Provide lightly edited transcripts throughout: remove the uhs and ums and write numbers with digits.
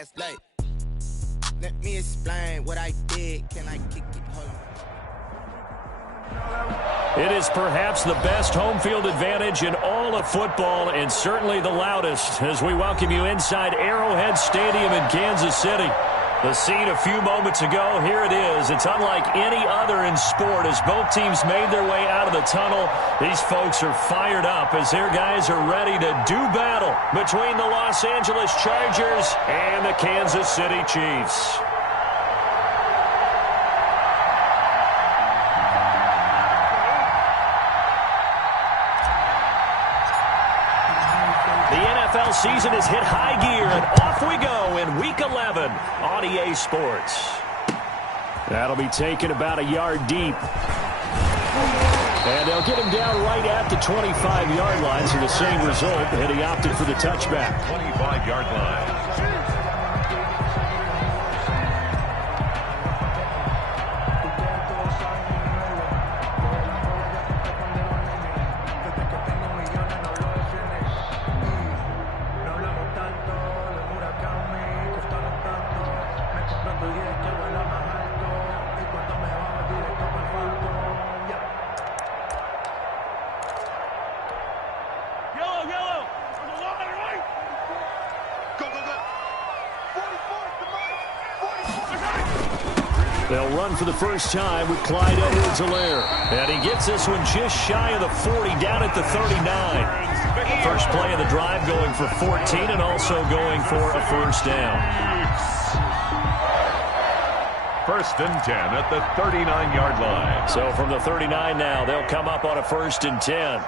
ass. Like, let me explain what I did. Can I kick it? Hold on. It is perhaps the best home field advantage in all of football, and certainly the loudest, as we welcome you inside Arrowhead Stadium in Kansas City. The scene a few moments ago, here it is. It's unlike any other in sport as both teams made their way out of the tunnel. These folks are fired up as their guys are ready to do battle between the Los Angeles Chargers and the Kansas City Chiefs. NFL season has hit high gear, and off we go in Week 11 on EA Sports. That'll be taken about a yard deep. And they'll get him down right at the 25-yard line, so the same result, and he opted for the touchback. 25-yard line. They'll run for the first time with Clyde Edwards-Helaire. And he gets this one just shy of the 40, down at the 39. First play of the drive going for 14 and also going for a first down. First and 10 at the 39-yard line. So from the 39 now, they'll come up on a first and 10.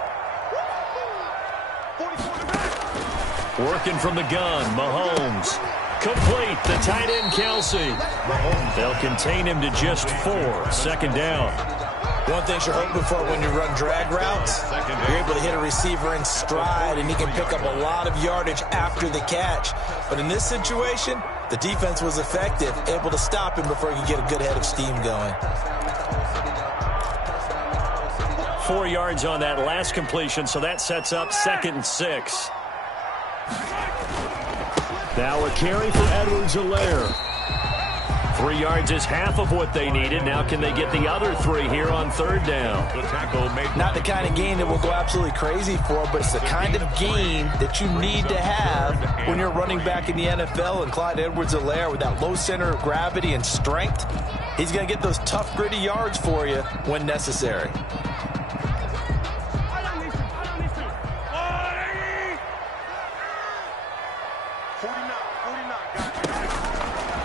Working from the gun, Mahomes. Complete, the tight end, Kelsey. They'll contain him to just 4. Second down. One thing you're hoping for when you run drag routes, you're able to hit a receiver in stride, and he can pick up a lot of yardage after the catch. But in this situation, the defense was effective, able to stop him before he could get a good head of steam going. 4 yards on that last completion, so that sets up 2nd and 6. Now a carry for Edwards-Helaire. 3 yards is half of what they needed. Now can they get the other 3 here on third down? The tackle made. Not the kind of game that we'll go absolutely crazy for, but it's the kind of game that you need to have when you're running back in the NFL. And Clyde Edwards-Helaire, with that low center of gravity and strength, he's going to get those tough, gritty yards for you when necessary.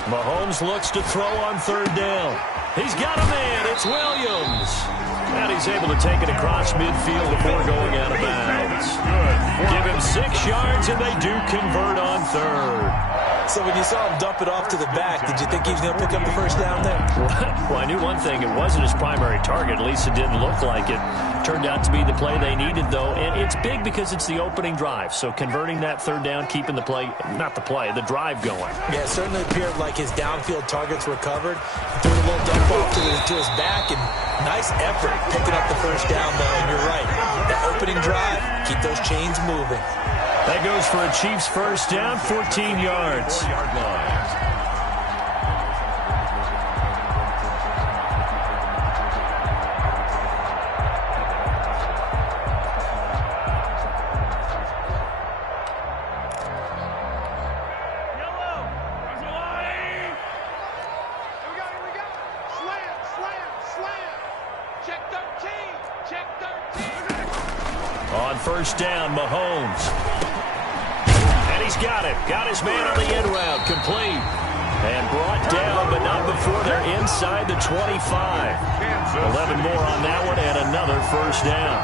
Mahomes looks to throw on third down. He's got a man. It's Williams. And he's able to take it across midfield before going out of bounds. Give him 6 yards, and they do convert on third. So when you saw him dump it off to the back, did you think he was going to pick up the first down there? Well, I knew one thing. It wasn't his primary target. At least it didn't look like it. Turned out to be the play they needed, though. And it's big because it's the opening drive. So converting that third down, keeping the play, not the play, the drive going. Yeah, it certainly appeared like his downfield targets were covered. Threw a little dump off to his back, and nice effort picking up the first down, though. And you're right. That opening drive, keep those chains moving. That goes for a Chiefs first down, 14 yards. 4-yard line. On first down, Mahomes. And he's got it. Got his man on the end route. Complete. And brought down, but not before they're inside the 25. 11 more on that one, and another first down.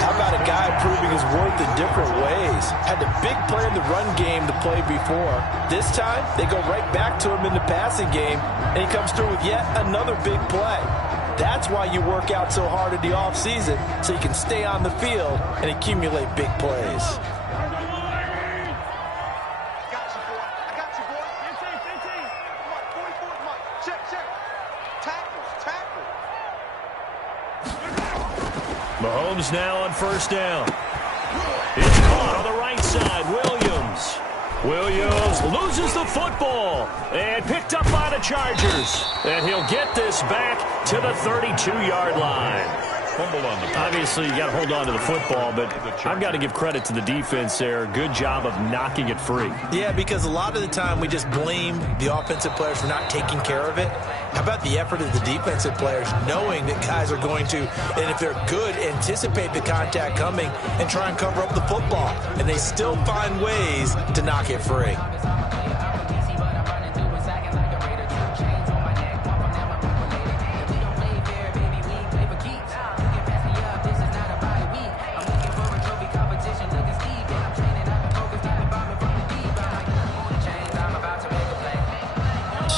How about a guy proving his worth in different ways? Had the big play in the run game to play before. This time, they go right back to him in the passing game, and he comes through with yet another big play. That's why you work out so hard in the offseason, so you can stay on the field and accumulate big plays. Mahomes now on first down. It's caught on the right side. Williams. Williams loses the football and picked up by the Chargers. And he'll get this back to the 32-yard line. Obviously, you got to hold on to the football, but I've got to give credit to the defense there. Good job of knocking it free. Yeah, because a lot of the time we just blame the offensive players for not taking care of it. How about the effort of the defensive players knowing that guys are going to, and if they're good, anticipate the contact coming and try and cover up the football. And they still find ways to knock it free.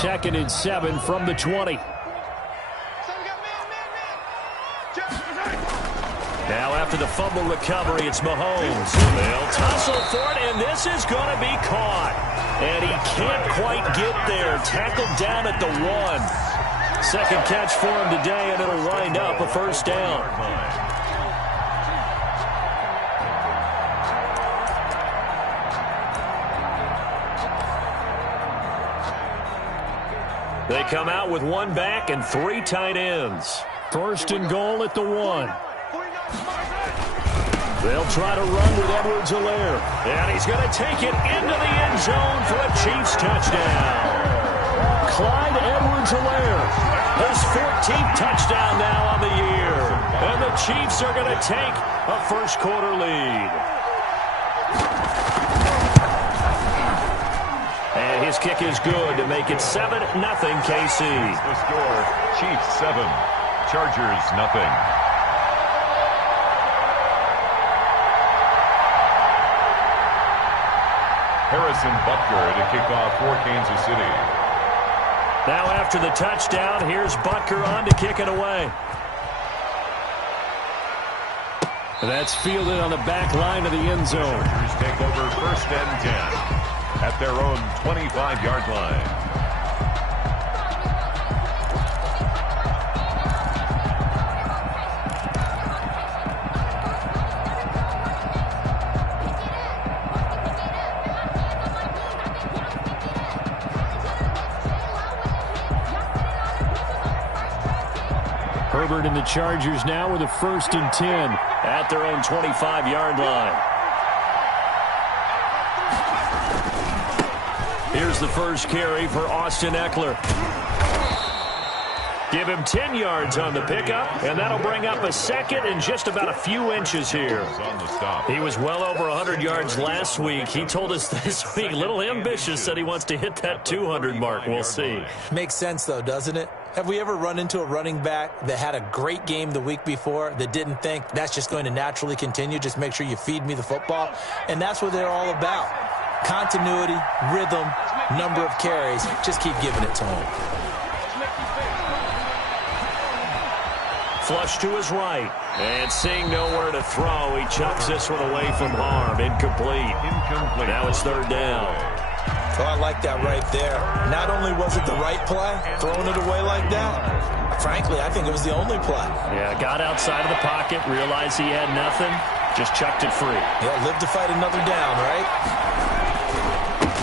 Second and 7 from the 20. Now after the fumble recovery, it's Mahomes. They'll tussle for it, and this is going to be caught. And he can't quite get there. Tackled down at the 1. Second catch for him today, and it'll wind up a first down. They come out with one back and 3 tight ends. First and goal at the 1. They'll try to run with Edwards-Helaire. And he's going to take it into the end zone for a Chiefs touchdown. Clyde Edwards-Helaire, his 14th touchdown now on the year. And the Chiefs are going to take a first quarter lead. And his kick is good to make it 7-0 KC. The score, Chiefs 7, Chargers nothing. Harrison Butker to kick off for Kansas City. Now after the touchdown, here's Butker on to kick it away. That's fielded on the back line of the end zone. Chargers take over first and 10. At their own 25-yard line. Herbert and the Chargers now with a first and 10 at their own 25-yard line. Here's the first carry for Austin Eckler. Give him 10 yards on the pickup, and that'll bring up a second and just about a few inches here. He was well over 100 yards last week. He told us this week, a little ambitious, said he wants to hit that 200 mark. We'll see. Makes sense, though, doesn't it? Have we ever run into a running back that had a great game the week before that didn't think that's just going to naturally continue? Just make sure you feed me the football. And that's what they're all about. Continuity, rhythm, number of carries. Just keep giving it to him. Flush to his right. And seeing nowhere to throw, he chucks this one away from harm. Incomplete. Now it's third down. Oh, I like that right there. Not only was it the right play, throwing it away like that, frankly, I think it was the only play. Yeah, got outside of the pocket, realized he had nothing, just chucked it free. Yeah, live to fight another down, right?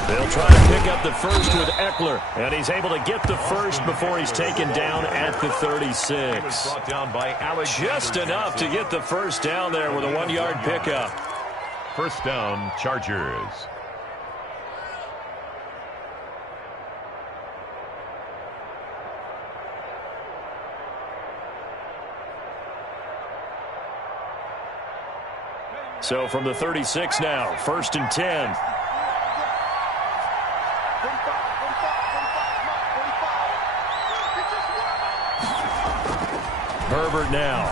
They'll try to pick up the first with Eckler, and he's able to get the first before he's taken down at the 36. Just enough to get the first down there with a 1-yard pickup. First down, Chargers. So from the 36 now, first and 10. Herbert now.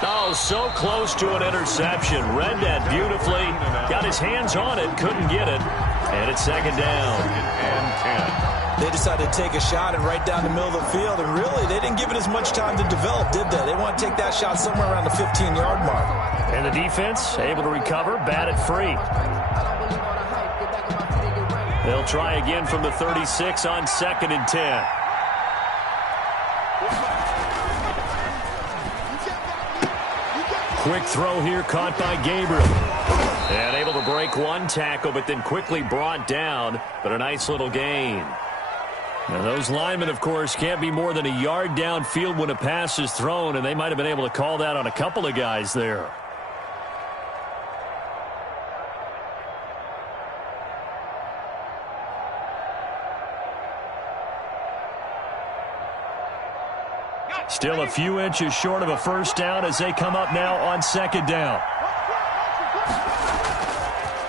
Oh, so close to an interception. Read that beautifully. Got his hands on it, couldn't get it. And it's second down. And 10. They decided to take a shot and right down the middle of the field, and really, they didn't give it as much time to develop, did they? They want to take that shot somewhere around the 15-yard mark. And the defense able to recover, bat it free. They'll try again from the 36 on second and 10. Quick throw here caught by Gabriel. And able to break one tackle, but then quickly brought down. But a nice little gain. Now, those linemen, of course, can't be more than a yard downfield when a pass is thrown, and they might have been able to call that on a couple of guys there. Still a few inches short of a first down as they come up now on second down.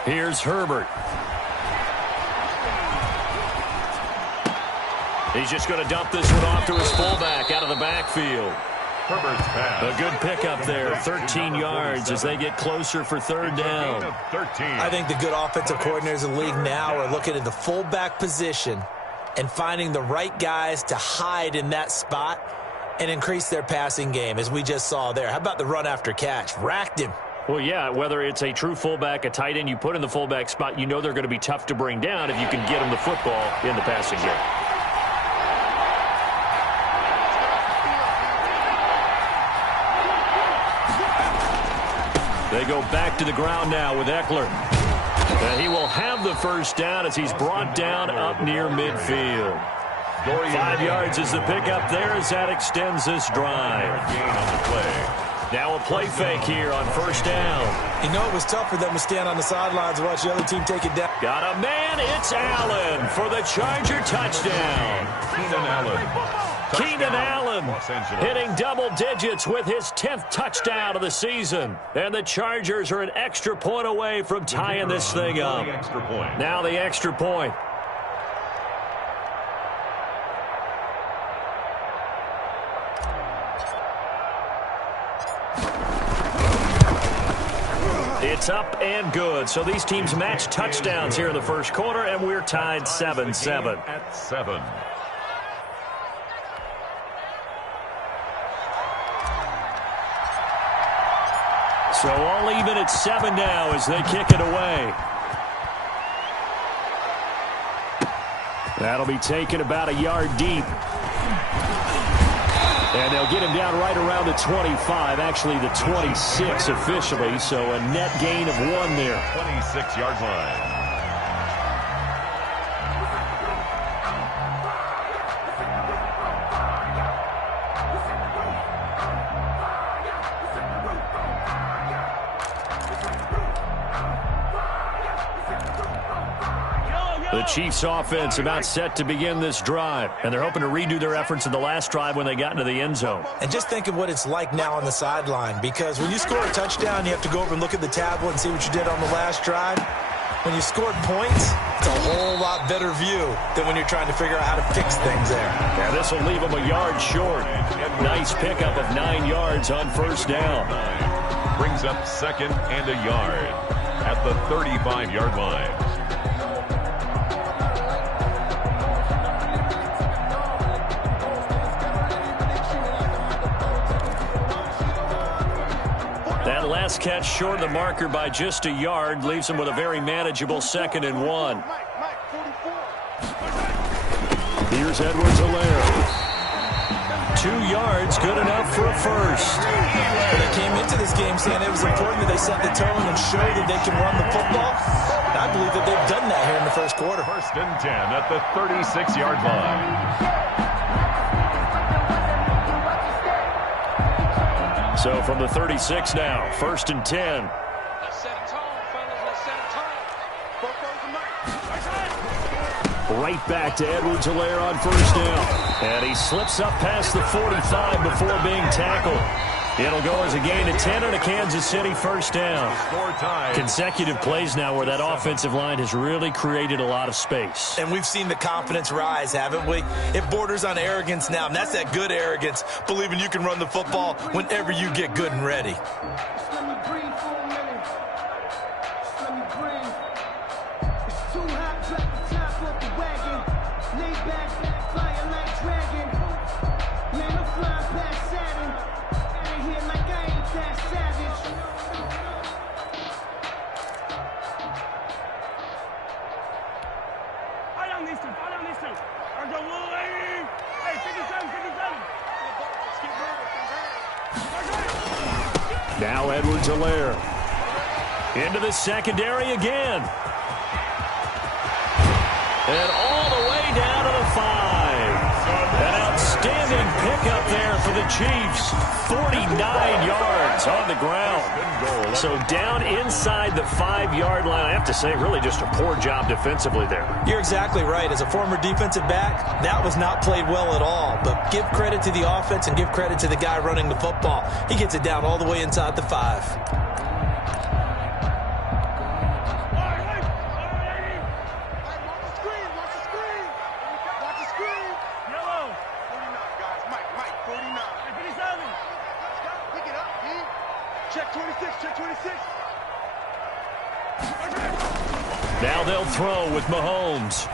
Here's Herbert. He's just going to dump this one off to his fullback out of the backfield. Herbert's pass. A good pickup there, 13 yards as they get closer for third down. I think the good offensive coordinators in the league now are looking at the fullback position and finding the right guys to hide in that spot and increase their passing game, as we just saw there. How about the run after catch? Racked him. Well, yeah, whether it's a true fullback, a tight end you put in the fullback spot, you know they're going to be tough to bring down if you can get them the football in the passing game. They go back to the ground now with Eckler. He will have the first down as he's brought down up near midfield. 5 yards is the pickup there as that extends this drive. Now a play fake here on first down. You know, it was tough for them to stand on the sidelines and watch the other team take it down. Got a man. It's Allen for the Charger touchdown. Keenan Allen hitting double digits with his 10th touchdown of the season. And the Chargers are an extra point away from tying this thing up. Now the extra point. It's up and good. So these teams match touchdowns here in the first quarter, and we're tied 7-7. At 7. So all even at 7 now as they kick it away. That'll be taken about a yard deep. And they'll get him down right around the 25, actually the 26 officially, so a net gain of 1 there. 26-yard line. The Chiefs offense about set to begin this drive, and they're hoping to redo their efforts in the last drive when they got into the end zone. And just think of what it's like now on the sideline, because when you score a touchdown, you have to go over and look at the tablet and see what you did on the last drive. When you scored points, it's a whole lot better view than when you're trying to figure out how to fix things there. Yeah, this will leave them a yard short. Nice pickup of 9 yards on first down. Brings up second and a yard at the 35-yard line. That last catch short of the marker by just a yard leaves him with a very manageable 2nd and 1. Here's Edwards-Helaire. 2 yards, good enough for a first. Well, they came into this game saying it was important that they set the tone and show that they can run the football. And I believe that they've done that here in the first quarter. 1st and 10 at the 36-yard line. So from the 36 now, 1st and 10. Let's set a tone, fellas. Let's set a tone. Right back to Edwards-Helaire on first down. And he slips up past the 45 before being tackled. It'll go as a gain of 10 on a Kansas City first down. Consecutive plays now where that offensive line has really created a lot of space. And we've seen the confidence rise, haven't we? It borders on arrogance now, and that's that good arrogance, believing you can run the football whenever you get good and ready. Now Edwards-Helaire. Into the secondary again. And all the way down to the 5. An outstanding pickup there for the Chiefs. 49 yards on the ground. So down inside the 5-yard line. I have to say, really just a poor job defensively there. You're exactly right. As a former defensive back, that was not played well at all. But give credit to the offense and give credit to the guy running the football. He gets it down all the way inside the 5. Now they'll throw with Mahomes.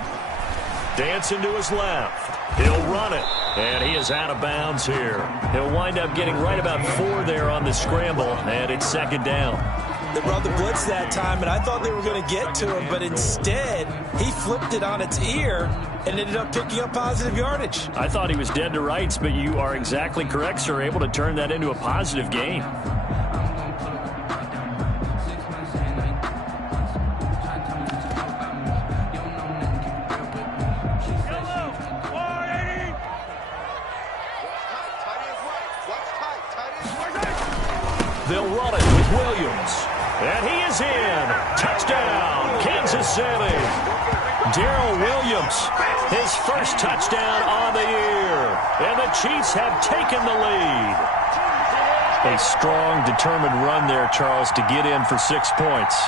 Dancing to his left. He'll run it. And he is out of bounds here. He'll wind up getting right about 4 there on the scramble. And it's second down. They brought the blitz that time, and I thought they were going to get to him. But instead, he flipped it on its ear and ended up picking up positive yardage. I thought he was dead to rights, but you are exactly correct, sir. Able to turn that into a positive gain. They'll run it with Williams. And he is in. Touchdown, Kansas City. Darrell Williams, his first touchdown on the year. And the Chiefs have taken the lead. A strong, determined run there, Charles, to get in for 6 points.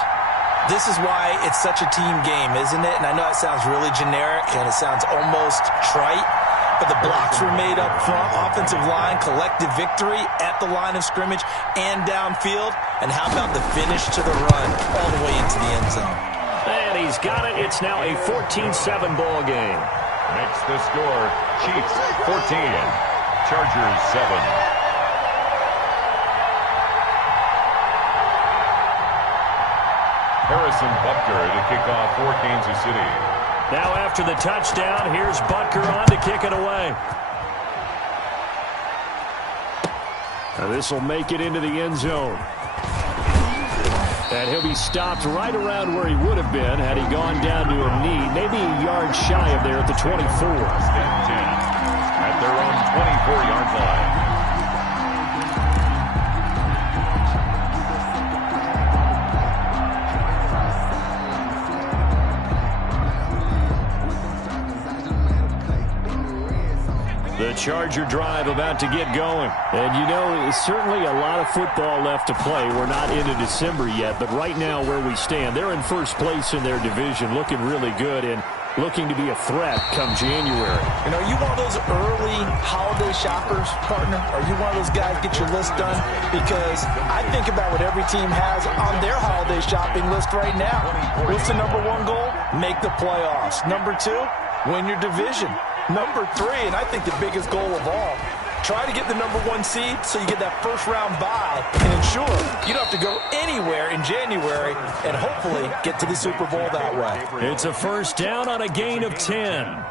This is why it's such a team game, isn't it? And I know it sounds really generic and it sounds almost trite. But the blocks were made up front, offensive line, collective victory at the line of scrimmage and downfield. And how about the finish to the run all the way into the end zone? And he's got it. It's now a 14-7 ball game. Makes the score Chiefs 14, Chargers 7. Harrison Butker to kick off for Kansas City. Now after the touchdown, here's Butker on to kick it away. Now this will make it into the end zone. And he'll be stopped right around where he would have been had he gone down to a knee, maybe a yard shy of there at the 24. At their own 24-yard line. The Charger drive about to get going. And, you know, certainly a lot of football left to play. We're not into December yet, but right now where we stand, they're in first place in their division, looking really good and looking to be a threat come January. You know, are you one of those early holiday shoppers, partner? Are you one of those guys get your list done? Because I think about what every team has on their holiday shopping list right now. What's the number 1 goal? Make the playoffs. Number 2, win your division. Number 3, and I think the biggest goal of all, try to get the number 1 seed so you get that first-round bye and ensure you don't have to go anywhere in January and hopefully get to the Super Bowl that way. It's a first down on a gain of 10.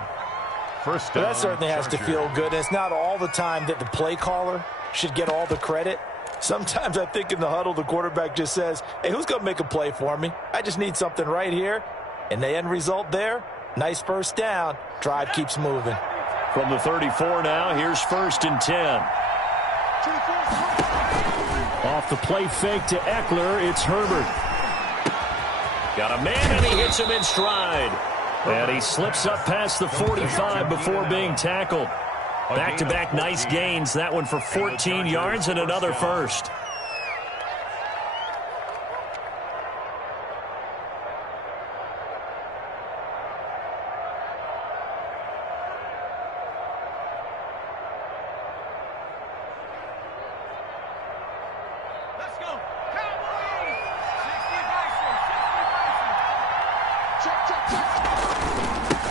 First down, that certainly has to feel good. And it's not all the time that the play caller should get all the credit. Sometimes I think in the huddle, the quarterback just says, hey, who's going to make a play for me? I just need something right here. And the end result there, nice first down. Drive keeps moving. From the 34 now, here's first and 10. Off the play fake to Eckler, it's Herbert. Got a man, and he hits him in stride. And he slips up past the 45 before being tackled. Back-to-back nice gains. That one for 14 yards and another first.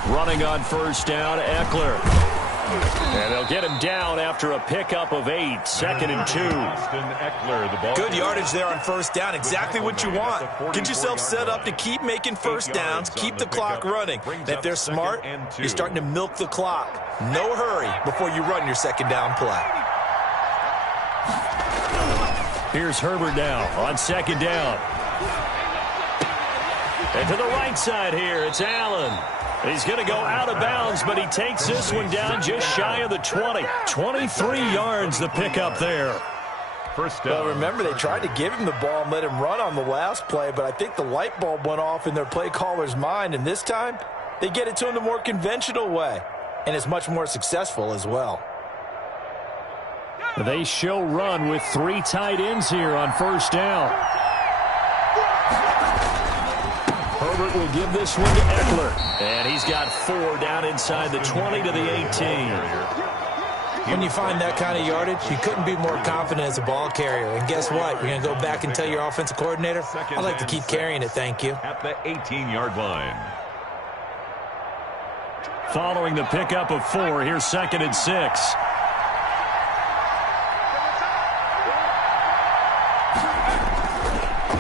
Running on first down, Eckler. And they'll get him down after a pickup of 8, 2nd and 2. Good yardage there on first down, exactly what you want. Get yourself set up to keep making first downs, keep the clock running. And if they're smart, you're starting to milk the clock. No hurry before you run your second down play. Here's Herbert now on second down. And to the right side here, it's Allen. He's going to go out of bounds, but he takes this one down just shy of the 20. 23 yards the pickup there. First down. Well, remember, they tried to give him the ball and let him run on the last play, but I think the light bulb went off in their play caller's mind, and this time they get it to him the more conventional way, and it's much more successful as well. They show run with 3 tight ends here on first down. Herbert will give this one to Eckler. And he's got 4 down inside the 20 to the 18. When you find that kind of yardage, you couldn't be more confident as a ball carrier. And guess what? You're going to go back and tell your offensive coordinator, I'd like to keep carrying it, thank you. At the 18-yard line. Following the pickup of 4, here's 2nd and 6.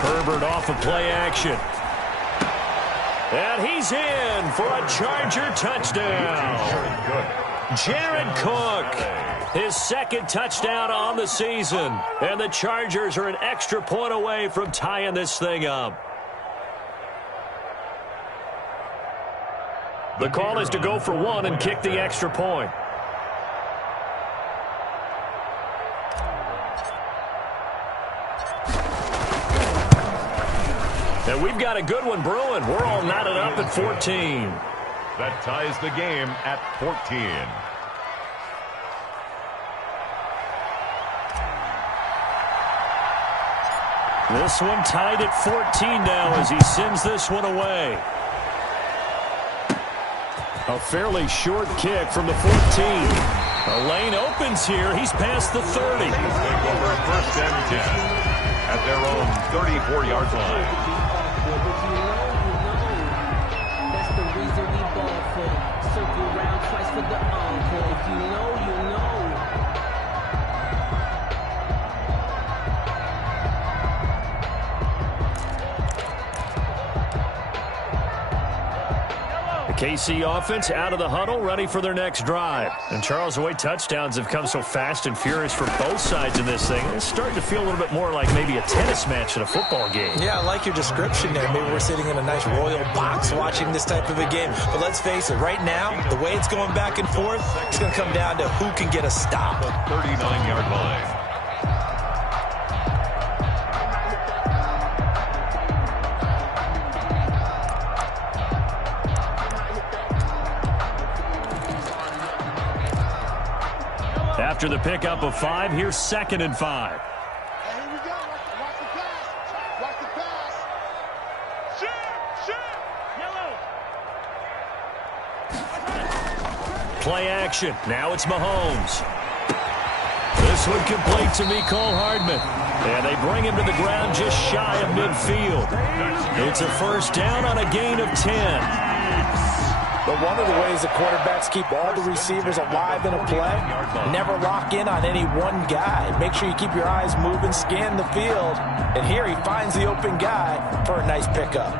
Herbert off of play action. And he's in for a Charger touchdown. Jared Cook, his 2nd touchdown on the season. And the Chargers are an extra point away from tying this thing up. The call is to go for 1 and kick the extra point. And we've got a good one brewing. We're all knotted up at 14. That ties the game at 14. This one tied at 14 now as he sends this one away. A fairly short kick from the 14. A lane opens here. He's past the 30. He's going to go for first and 10 at their own 34-yard line. That's the reason we ball for. Circle round twice for the encore. If you know, you know. The KC offense out of the huddle, ready for their next drive. And Charles, the way touchdowns have come so fast and furious for both sides in this thing, it's starting to feel a little bit more like maybe a tennis match in a football game. Yeah, I like your description there. Maybe we're sitting in a nice royal box watching this type of a game. But let's face it, right now, the way it's going back and forth, it's going to come down to who can get a stop. The 39-yard line. After the pickup of 5, here's 2nd and 5. Here we go. Watch the pass. Watch the pass. Shoot. Yellow. Play action. Now it's Mahomes. This one complete to Mecole Hardman. And they bring him to the ground just shy of midfield. It's a first down on a gain of 10. But one of the ways the quarterbacks keep all the receivers alive in a play, never lock in on any one guy. Make sure you keep your eyes moving, scan the field. And here he finds the open guy for a nice pickup.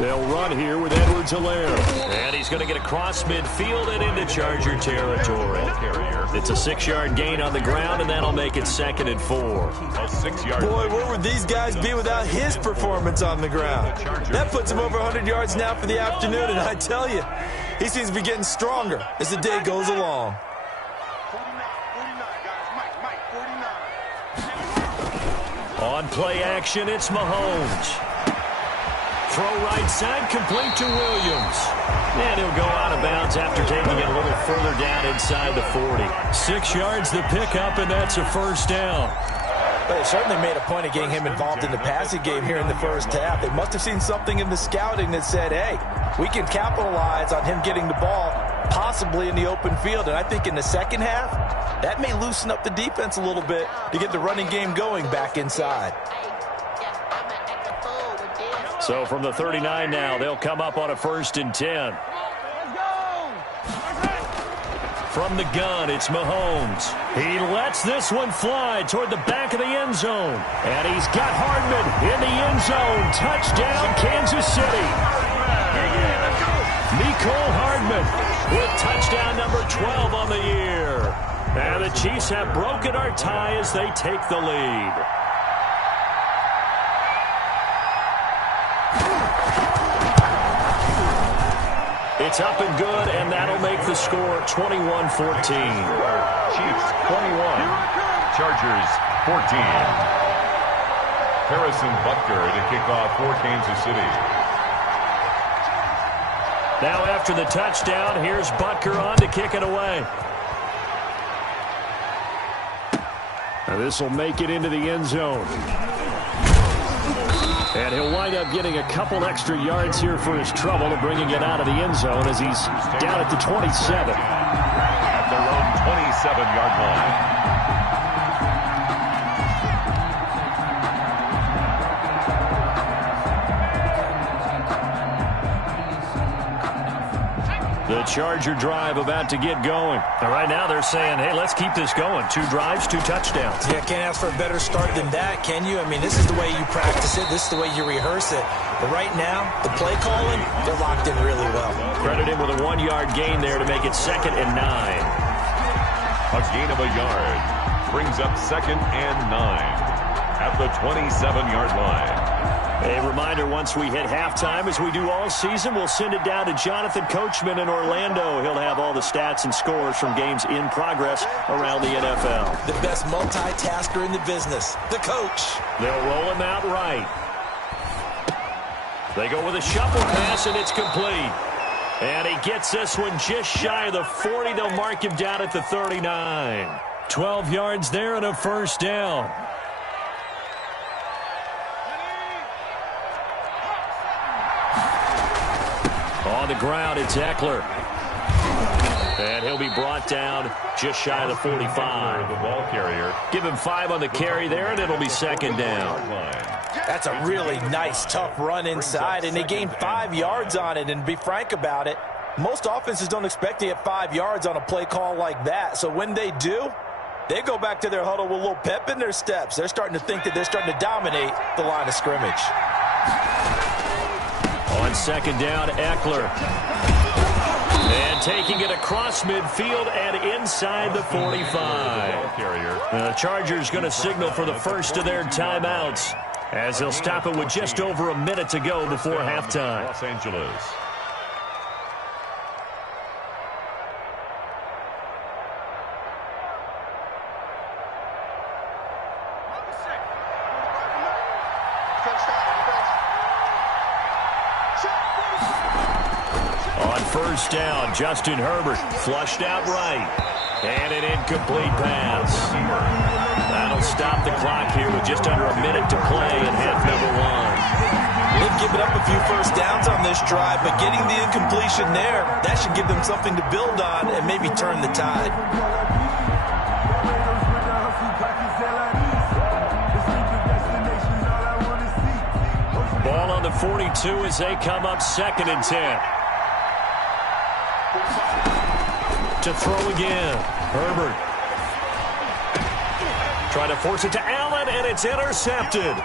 They'll run here with Edwards-Helaire. And he's going to get across midfield and into Charger territory. It's a 6-yard gain on the ground, and that'll make it 2nd and 4. A 6-yard. Boy, where would these guys be without his performance on the ground? That puts him over 100 yards now for the afternoon, and I tell you, he seems to be getting stronger as the day goes along. 49, guys. Mike, 49. On play action, it's Mahomes. Throw right side, complete to Williams. And he'll go out of bounds after taking it a little further down inside the 40. 6 yards the pickup, and that's a first down. But they certainly made a point of getting him involved in the passing game here in the first half. They must have seen something in the scouting that said, hey, we can capitalize on him getting the ball possibly in the open field. And I think in the second half, that may loosen up the defense a little bit to get the running game going back inside. So from the 39 now, they'll come up on a 1st and 10. From the gun, it's Mahomes. He lets this one fly toward the back of the end zone. And he's got Hardman in the end zone. Touchdown, Kansas City. Mecole Hardman Hardman with touchdown number 12 on the year. And the Chiefs have broken our tie as they take the lead. It's up and good, and that'll make the score 21-14. Chiefs 21, Chargers 14. Harrison Butker to kick off for Kansas City. Now after the touchdown, here's Butker on to kick it away. Now this will make it into the end zone. And he'll wind up getting a couple extra yards here for his trouble of bringing it out of the end zone as he's down at the 27. At their own 27-yard line. The Charger drive about to get going. And right now they're saying, hey, let's keep this going. 2 drives, 2 touchdowns. Yeah, can't ask for a better start than that, can you? I mean, this is the way you practice it. This is the way you rehearse it. But right now, the play calling, they're locked in really well. Credit him with a 1-yard gain there to make it 2nd and 9. A gain of a yard brings up 2nd and 9 at the 27-yard line. A reminder, once we hit halftime, as we do all season, we'll send it down to Jonathan Coachman in Orlando. He'll have all the stats and scores from games in progress around the NFL. The best multitasker in the business, the coach. They'll roll him out right. They go with a shuffle pass, and it's complete. And he gets this one just shy of the 40. They'll mark him down at the 39. 12 yards there and a first down. On the ground, it's Eckler. And he'll be brought down just shy of the 45. The ball carrier. Give him 5 on the carry there, and it'll be 2nd down. That's a really nice, tough run inside, and they gained 5 yards on it. And to be frank about it, most offenses don't expect to get 5 yards on a play call like that. So when they do, they go back to their huddle with a little pep in their steps. They're starting to think that they're starting to dominate the line of scrimmage. On 2nd down, Eckler. And taking it across midfield and inside the 45. The Chargers going to signal for the first of their timeouts as they'll stop it with just over a minute to go before halftime. Los Angeles. On 1st down, Justin Herbert flushed out right. And an incomplete pass. That'll stop the clock here with just under a minute to play in half number 1. They've given up a few first downs on this drive, but getting the incompletion there, that should give them something to build on and maybe turn the tide. Ball on the 42 as they come up 2nd and 10. To throw again. Herbert. Trying to force it to Allen, and it's intercepted.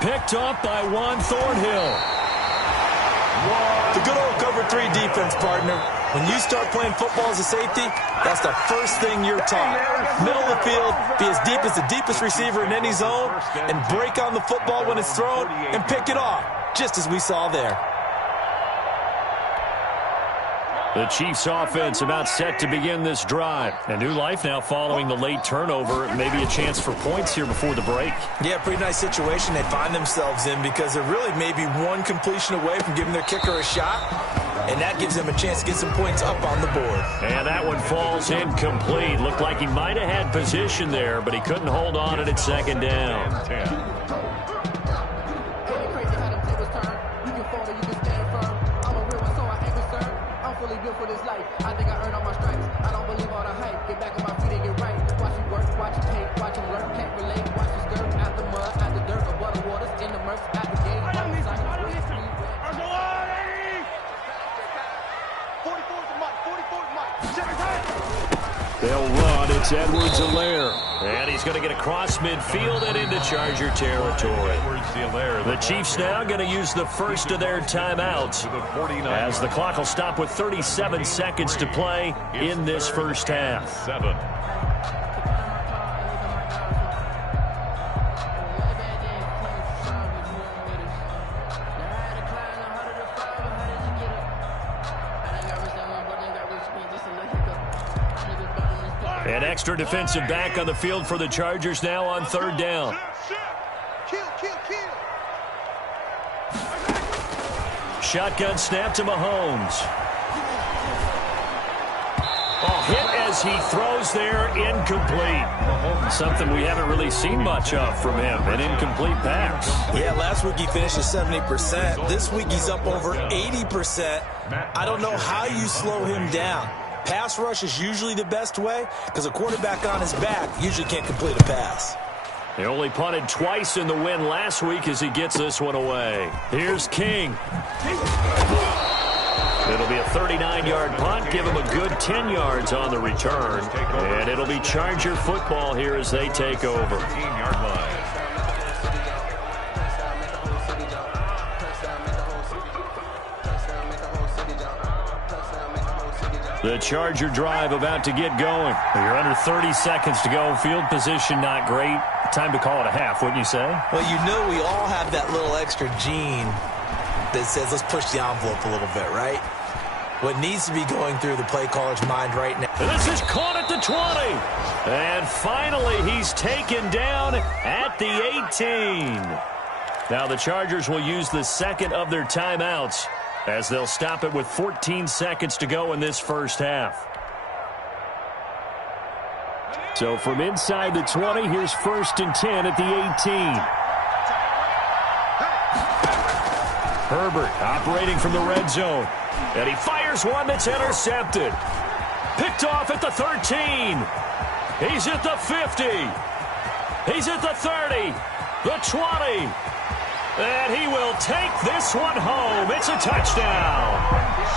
Picked off by Juan Thornhill. The good old cover 3 defense, partner. When you start playing football as a safety, that's the first thing you're taught. Middle of the field, be as deep as the deepest receiver in any zone, and break on the football when it's thrown, and pick it off, just as we saw there. The Chiefs offense about set to begin this drive. A new life now following the late turnover. Maybe a chance for points here before the break. Yeah, pretty nice situation they find themselves in because they're really maybe one completion away from giving their kicker a shot. And that gives them a chance to get some points up on the board. And that one falls incomplete. Looked like he might have had position there, but he couldn't hold on it at 2nd down. 10. For this life, I think I earned all my stripes. I don't believe all the hype. Get back on my feet and get right. Watch you work, watch you take, watch you learn. Can't relate. Watch you skirt out the mud, out the dirt, above the waters, in the murks, out the gate. 44 is the mic. 44 is the mic. Check his head. They'll run. It's Edwards-Helaire. And he's going to get across midfield and into Charger territory. The Chiefs now going to use the first of their timeouts as the clock will stop with 37 seconds to play in this first half. 7. An extra defensive back on the field for the Chargers now on third down. Shotgun snap to Mahomes. Oh, hit as he throws there, incomplete. Something we haven't really seen much of from him, an incomplete pass. Yeah, last week he finished at 70%. This week he's up over 80%. I don't know how you slow him down. Pass rush is usually the best way because a quarterback on his back usually can't complete a pass. They only punted twice in the win last week as he gets this one away. Here's King. It'll be a 39-yard punt, give him a good 10 yards on the return. And it'll be Charger football here as they take over. 15-yard line. The Charger drive about to get going. You're under 30 seconds to go. Field position not great. Time to call it a half, wouldn't you say? Well, you know we all have that little extra gene that says let's push the envelope a little bit, right? What needs to be going through the play caller's mind right now. This is caught at the 20. And finally, he's taken down at the 18. Now the Chargers will use the second of their timeouts as they'll stop it with 14 seconds to go in this first half. So from inside the 20, here's 1st and 10 at the 18. Herbert operating from the red zone. And he fires one that's intercepted. Picked off at the 13. He's at the 50. He's at the 30. The 20. And he will take this one home. It's a touchdown.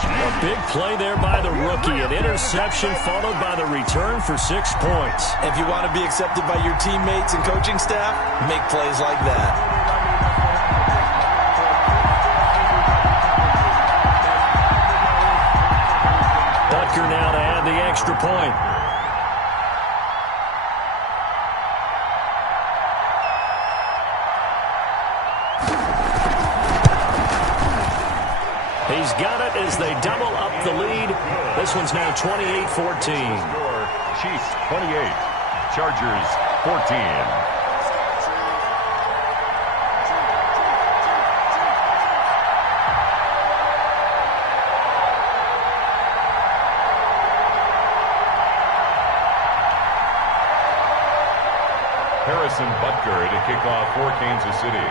A big play there by the rookie. An interception followed by the return for 6 points. If you want to be accepted by your teammates and coaching staff, make plays like that. Butker now to add the extra point. He's got it as they double up the lead. This one's now 28-14. Score, Chiefs 28, Chargers 14. Harrison Butker to kick off for Kansas City.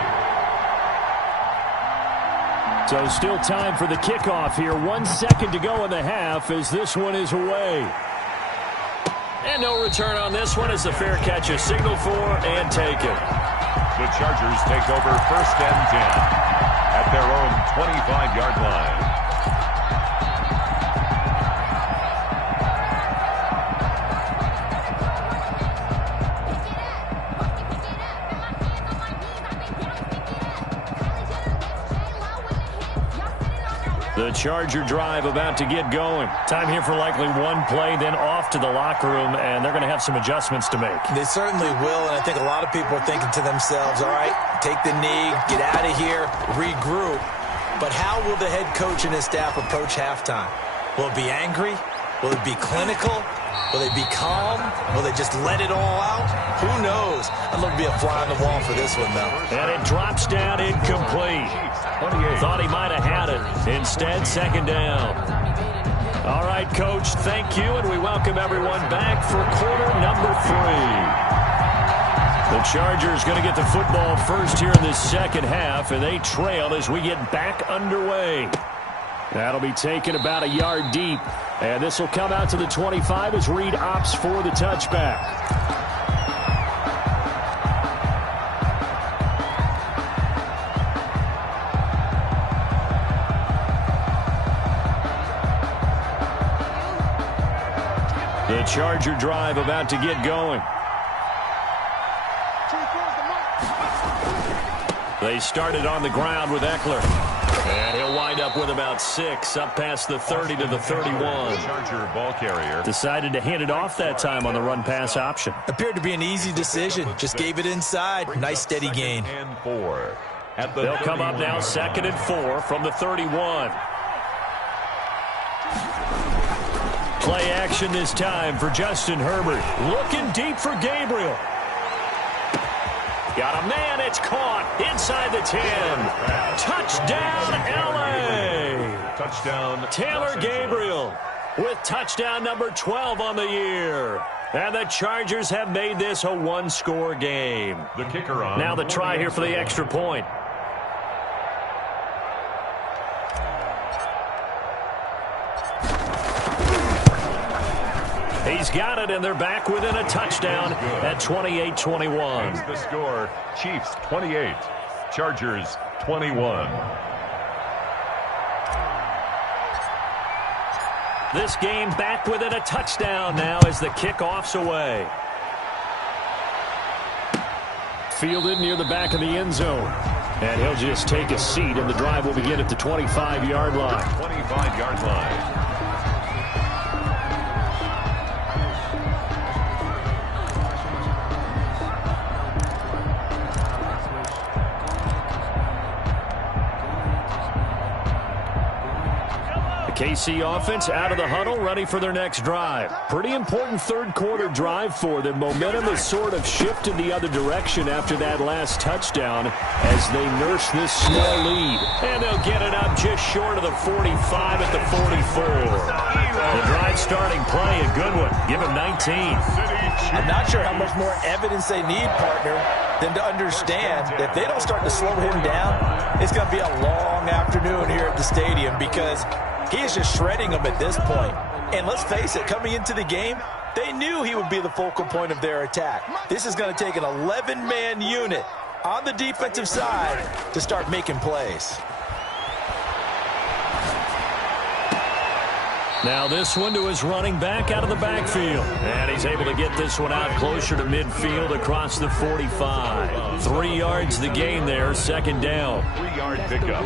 So still time for the kickoff here. 1 second to go in the half as this one is away. And no return on this one as the fair catch is signaled for and taken. The Chargers take over 1st and 10 at their own 25-yard line. The Charger drive about to get going. Time here for likely one play, then off to the locker room, and they're going to have some adjustments to make. They certainly will, and I think a lot of people are thinking to themselves, all right, take the knee, get out of here, regroup. But how will the head coach and his staff approach halftime? Will it be angry? Will it be clinical? Will they be calm? Will they just let it all out? Who knows? I'd love to be a fly on the wall for this one, though. And it drops down incomplete. Thought he might have had it. Instead, second down. All right, Coach, thank you, and we welcome everyone back for quarter number 3. The Chargers going to get the football first here in this second half, and they trail as we get back underway. That'll be taken about a yard deep, and this will come out to the 25 as Reed opts for the touchback. The Charger drive about to get going. They started on the ground with Eckler. And he'll wind up with about 6, up past the 30 to the 31. Charger ball carrier. Decided to hand it off that time on the run-pass option. Appeared to be an easy decision. Just gave it inside. Nice steady gain. And 4. They'll come up now 2nd and 4 from the 31. Play action this time for Justin Herbert. Looking deep for Gabriel. Got a man, it's caught inside the 10. Touchdown, L.A. Touchdown, Taylor Gabriel with touchdown number 12 on the year. And the Chargers have made this a one-score game. The kicker on. Now the try here for the extra point. He's got it, and they're back within a touchdown at 28-21. The score, Chiefs 28, Chargers 21. This game back within a touchdown now as the kickoff's away. Fielded near the back of the end zone. And he'll just take a seat, and the drive will begin at the 25-yard line. 25-yard line. KC offense out of the huddle, ready for their next drive. Pretty important third-quarter drive for them. Momentum has sort of shifted the other direction after that last touchdown as they nurse this small lead. And they'll get it up just short of the 45 at the 44. The drive starting play, a good one. Give him 19. I'm not sure how much more evidence they need, partner, than to understand that if they don't start to slow him down, it's going to be a long afternoon here at the stadium because he is just shredding them at this point. And let's face it, coming into the game, they knew he would be the focal point of their attack. This is going to take an 11-man unit on the defensive side to start making plays. Now this one to his running back out of the backfield. And he's able to get this one out closer to midfield across the 45. 3 yards the gain there, second down. 3-yard pickup.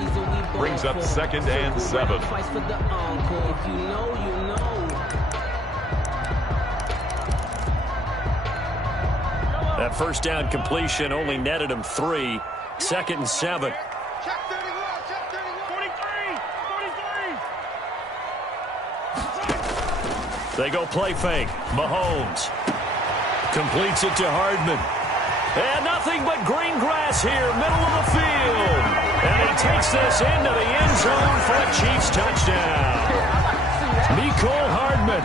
Brings up 2nd and 7. That first down completion only netted him 3. 2nd and 7. They go play fake. Mahomes completes it to Hardman. And nothing but green grass here, middle of the field. And he takes this into the end zone for a Chiefs touchdown. Mecole Hardman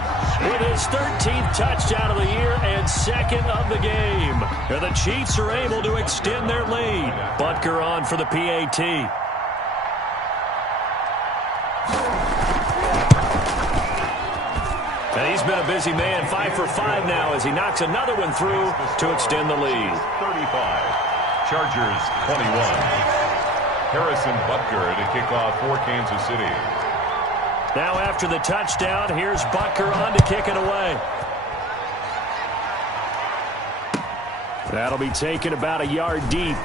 with his 13th touchdown of the year and 2nd of the game. And the Chiefs are able to extend their lead. Butker on for the PAT. And he's been a busy man, 5 for 5 now as he knocks another one through to extend the lead. 35, Chargers 21. Harrison Butker to kick off for Kansas City. Now after the touchdown, here's Butker on to kick it away. That'll be taken about a yard deep.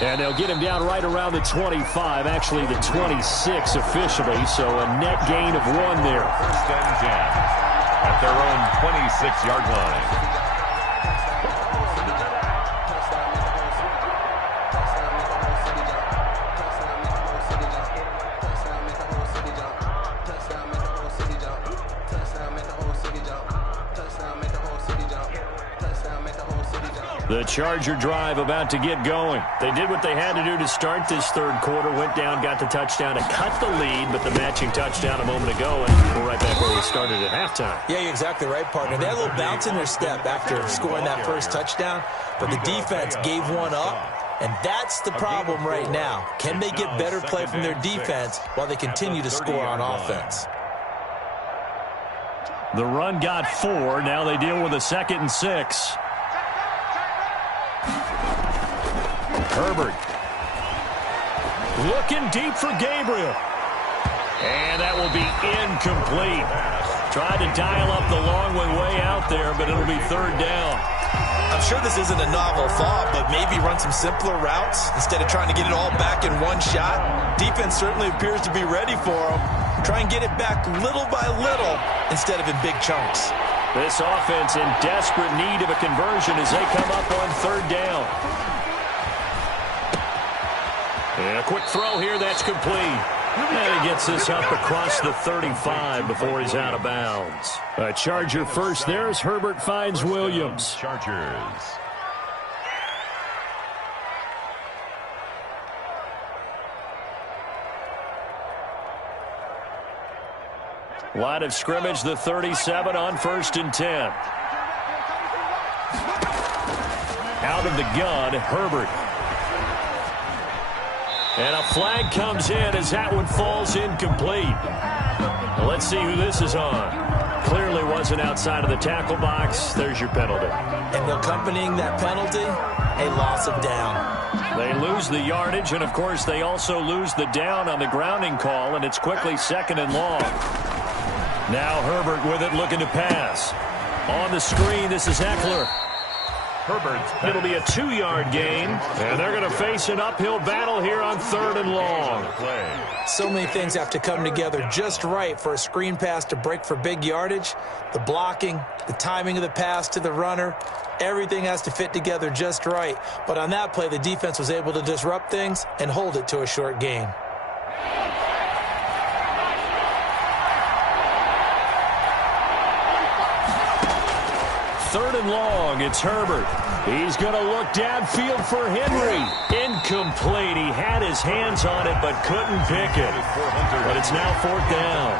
And they'll get him down right around the 25, actually the 26 officially, so a net gain of 1 there. 1st and 10 at their own 26-yard line. The Charger drive about to get going. They did what they had to do to start this third quarter. Went down, got the touchdown to cut the lead, but the matching touchdown a moment ago, and we're right back where we started at halftime. Yeah, you're exactly right, partner. They had a little bounce in their step after scoring that first touchdown, but the defense gave one up, and that's the problem right now. Can they get better play from their defense while they continue to score on offense? The run got 4. Now they deal with a 2nd and 6. Herbert looking deep for Gabriel. And that will be incomplete. Tried to dial up the long way out there, but it'll be third down. I'm sure this isn't a novel thought, but maybe run some simpler routes instead of trying to get it all back in one shot. Defense certainly appears to be ready for them. Try and get it back little by little instead of in big chunks. This offense in desperate need of a conversion as they come up on third down. And a quick throw here, that's complete. And he gets this up across the 35 before he's out of bounds. A Charger first there as Herbert finds Williams. Chargers. Line of scrimmage, the 37 on 1st and 10. Out of the gun, Herbert. And a flag comes in as that one falls incomplete. Well, let's see who this is on. Clearly wasn't outside of the tackle box. There's your penalty. And accompanying that penalty, a loss of down. They lose the yardage, and, of course, they also lose the down on the grounding call, and it's quickly 2nd and long. Now Herbert with it, looking to pass. On the screen, this is Eckler. It'll be a 2-yard gain, and they're going to face an uphill battle here on 3rd and long. So many things have to come together just right for a screen pass to break for big yardage. The blocking, the timing of the pass to the runner, everything has to fit together just right. But on that play, the defense was able to disrupt things and hold it to a short gain. Third and long, it's Herbert. He's going to look downfield for Henry. Incomplete. He had his hands on it but couldn't pick it. But it's now 4th down.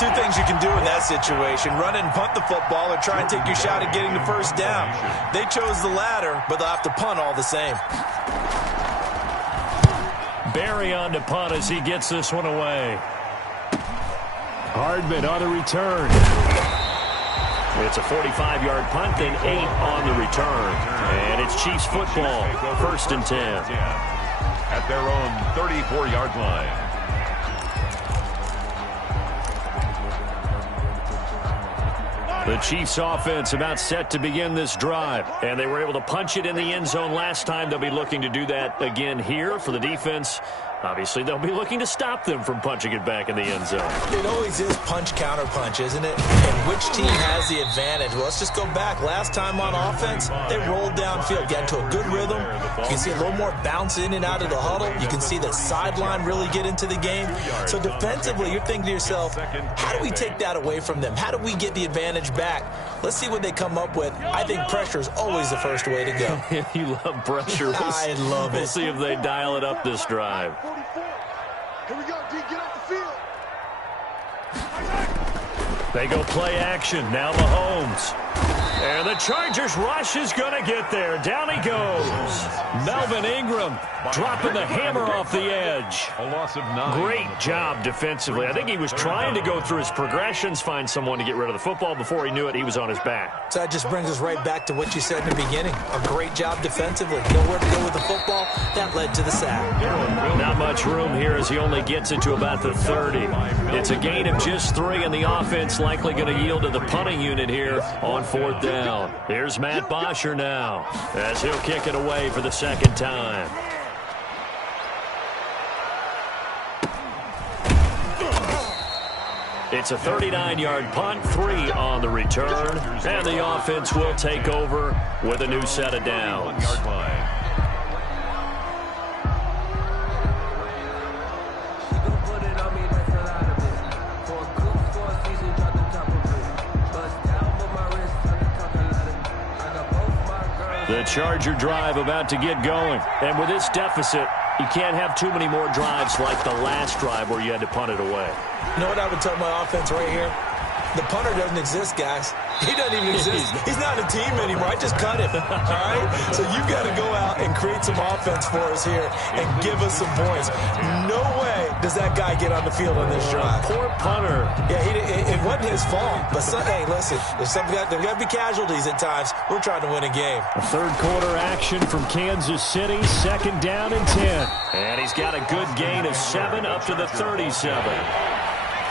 Two things you can do in that situation: run and punt the football, or try and take your shot at getting the first down. They chose the latter, but they'll have to punt all the same. Barry on to punt as he gets this one away. Hardman on the return. It's a 45-yard punt, then 8 on the return. And it's Chiefs football, 1st and 10. At their own 34-yard line. The Chiefs offense about set to begin this drive. And they were able to punch it in the end zone last time. They'll be looking to do that again here for the defense. Obviously, they'll be looking to stop them from punching it back in the end zone. It always is punch-counter-punch, isn't it? And which team has the advantage? Well, let's just go back. Last time on offense, they rolled downfield, got into a good rhythm. You can see a little more bounce in and out of the huddle. You can see the sideline really get into the game. So defensively, you're thinking to yourself, how do we take that away from them? How do we get the advantage back? Let's see what they come up with. I think pressure is always the first way to go. You love pressure. I love it. We'll see if they dial it up this drive. Here we go, D, get off the field. They go play action. Now Mahomes. And the Chargers rush is going to get there. Down he goes. Melvin Ingram dropping the hammer off the edge. A loss of 9. Great job defensively. I think he was trying to go through his progressions, find someone to get rid of the football. Before he knew it, he was on his back. So that just brings us right back to what you said in the beginning. A great job defensively. Nowhere to go with the football. That led to the sack. Not much room here as he only gets it to about the 30. It's a gain of just 3, and the offense likely going to yield to the punting unit here on 4th down. Here's Matt Bosher now as he'll kick it away for the 2nd time. It's a 39-yard punt, 3 on the return, and the offense will take over with a new set of downs. The Charger drive about to get going. And with this deficit, you can't have too many more drives like the last drive where you had to punt it away. You know what I would tell my offense right here? The punter doesn't exist, guys. He doesn't even exist. He's not a team anymore. I just cut him. All right? So you've got to go out and create some offense for us here and give us some points. No way does that guy get on the field on this drive. Poor punter. Yeah, it wasn't his fault. But, hey, listen, there's got to be casualties at times. We're trying to win a game. A third quarter action from Kansas City, 2nd down and 10. And he's got a good gain of 7 up to the 37.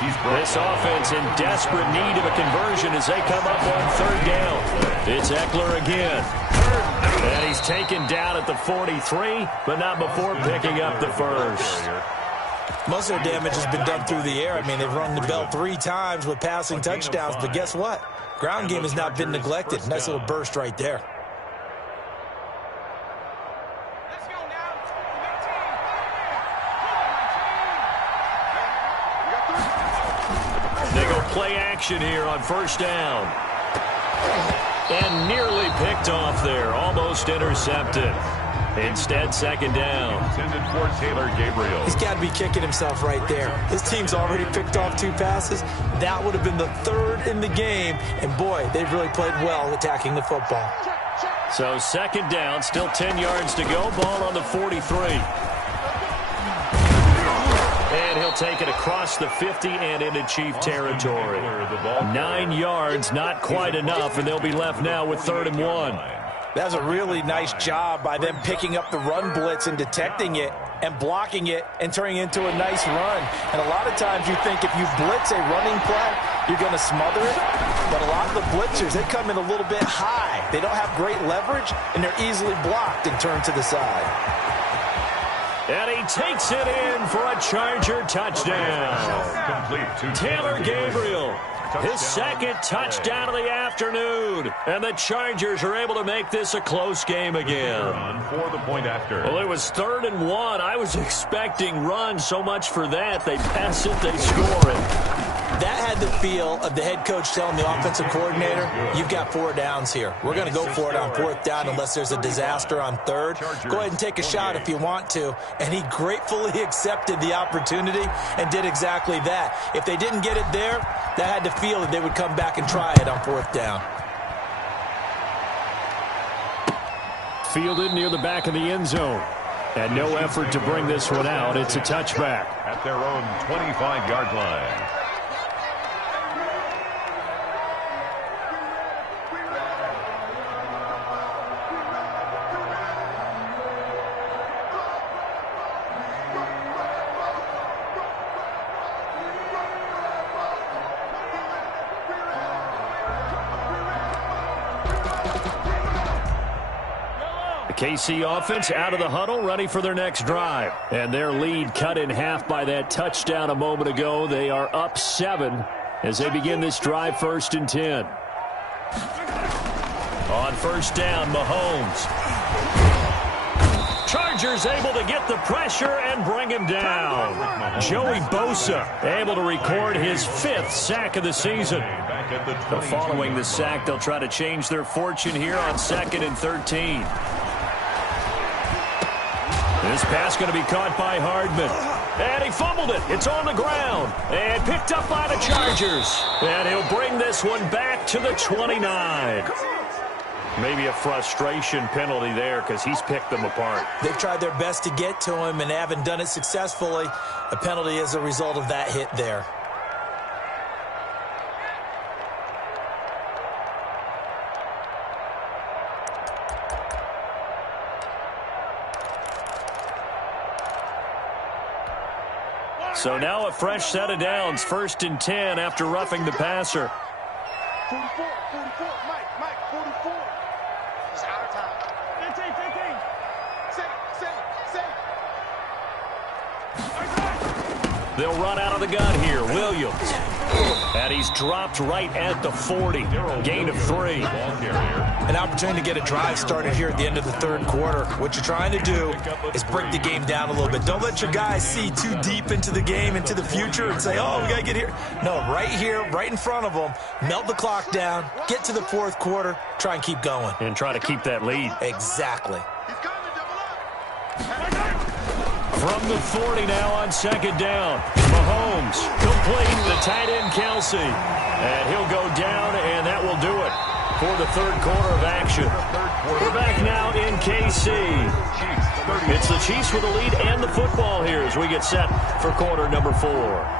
This offense in desperate need of a conversion as they come up on third down. It's Eckler again. And he's taken down at the 43, but not before picking up the first. Most of their damage has been done through the air. I mean, they've rung the bell 3 times with passing touchdowns, but guess what? Ground game has not been neglected. Nice little burst right there. They go play action here on first down. And nearly picked off there. Almost intercepted. Instead, second down. Intended for Taylor Gabriel. He's got to be kicking himself right there. His team's already picked off 2 passes. That would have been the 3rd in the game. And, boy, they've really played well attacking the football. So second down, still 10 yards to go. Ball on the 43. And he'll take it across the 50 and into Chief territory. 9 yards, not quite enough, and they'll be left now with 3rd and 1. That's a really nice job by them picking up the run blitz and detecting it and blocking it and turning it into a nice run. And a lot of times you think if you blitz a running play, you're going to smother it. But a lot of the blitzers, they come in a little bit high. They don't have great leverage, and they're easily blocked and turned to the side. And he takes it in for a Charger touchdown. Taylor Gabriel, his 2nd touchdown of the afternoon. And the Chargers are able to make this a close game again. For the point after. Well, it was 3rd and 1. I was expecting run, so much for that. They pass it, they score it. That had the feel of the head coach telling the offensive coordinator, you've got 4 downs here. We're going to go for it on 4th down unless there's a disaster on 3rd. Go ahead and take a shot if you want to. And he gratefully accepted the opportunity and did exactly that. If they didn't get it there, that had the feel that they would come back and try it on 4th down. Fielded near the back of the end zone. And no effort to bring this one out. It's a touchback. At their own 25-yard line. KC offense out of the huddle, ready for their next drive. And their lead cut in half by that touchdown a moment ago. They are up 7 as they begin this drive, 1st and 10. On first down, Mahomes. Chargers able to get the pressure and bring him down. Joey Bosa able to record his 5th sack of the season. Following the sack, they'll try to change their fortune here on 2nd and 13. This pass going to be caught by Hardman. And he fumbled it. It's on the ground. And picked up by the Chargers. And he'll bring this one back to the 29. Maybe a frustration penalty there because he's picked them apart. They've tried their best to get to him and haven't done it successfully. A penalty as a result of that hit there. So now a fresh set of downs, 1st and 10 after roughing the passer. 44, Mike, 44. It's out of time. 15. Save. They'll run out of the gun here. Williams. And he's dropped right at the 40. Gain of 3. An opportunity to get a drive started here at the end of the 3rd quarter. What you're trying to do is break the game down a little bit. Don't let your guys see too deep into the game, into the future, and say, oh, we got to get here. No, right here, right in front of them, melt the clock down, get to the 4th quarter, try and keep going. And try to keep that lead. Exactly. From the 40 now on 2nd down. Mahomes complete the tight end Kelsey. And he'll go down, and that will do it for the 3rd quarter of action. We're back now in KC. It's the Chiefs with the lead and the football here as we get set for quarter number 4.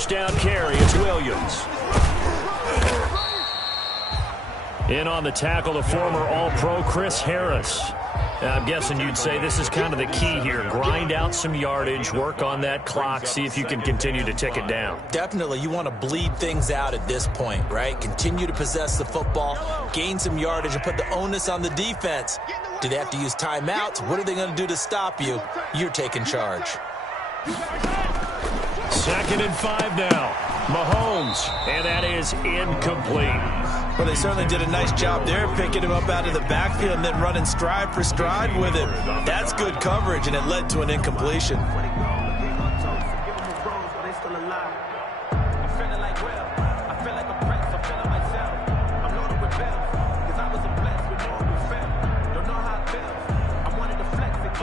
first down carry. It's Williams. In on the tackle, the former All-Pro Chris Harris. I'm guessing you'd say this is kind of the key here. Grind out some yardage, work on that clock, see if you can continue to tick it down. Definitely, you want to bleed things out at this point, right? Continue to possess the football, gain some yardage, and put the onus on the defense. Do they have to use timeouts? What are they going to do to stop you? You're taking charge. 2nd and 5 now. Mahomes, and that is incomplete. Well, they certainly did a nice job there, picking him up out of the backfield and then running stride for stride with him. That's good coverage, and it led to an incompletion.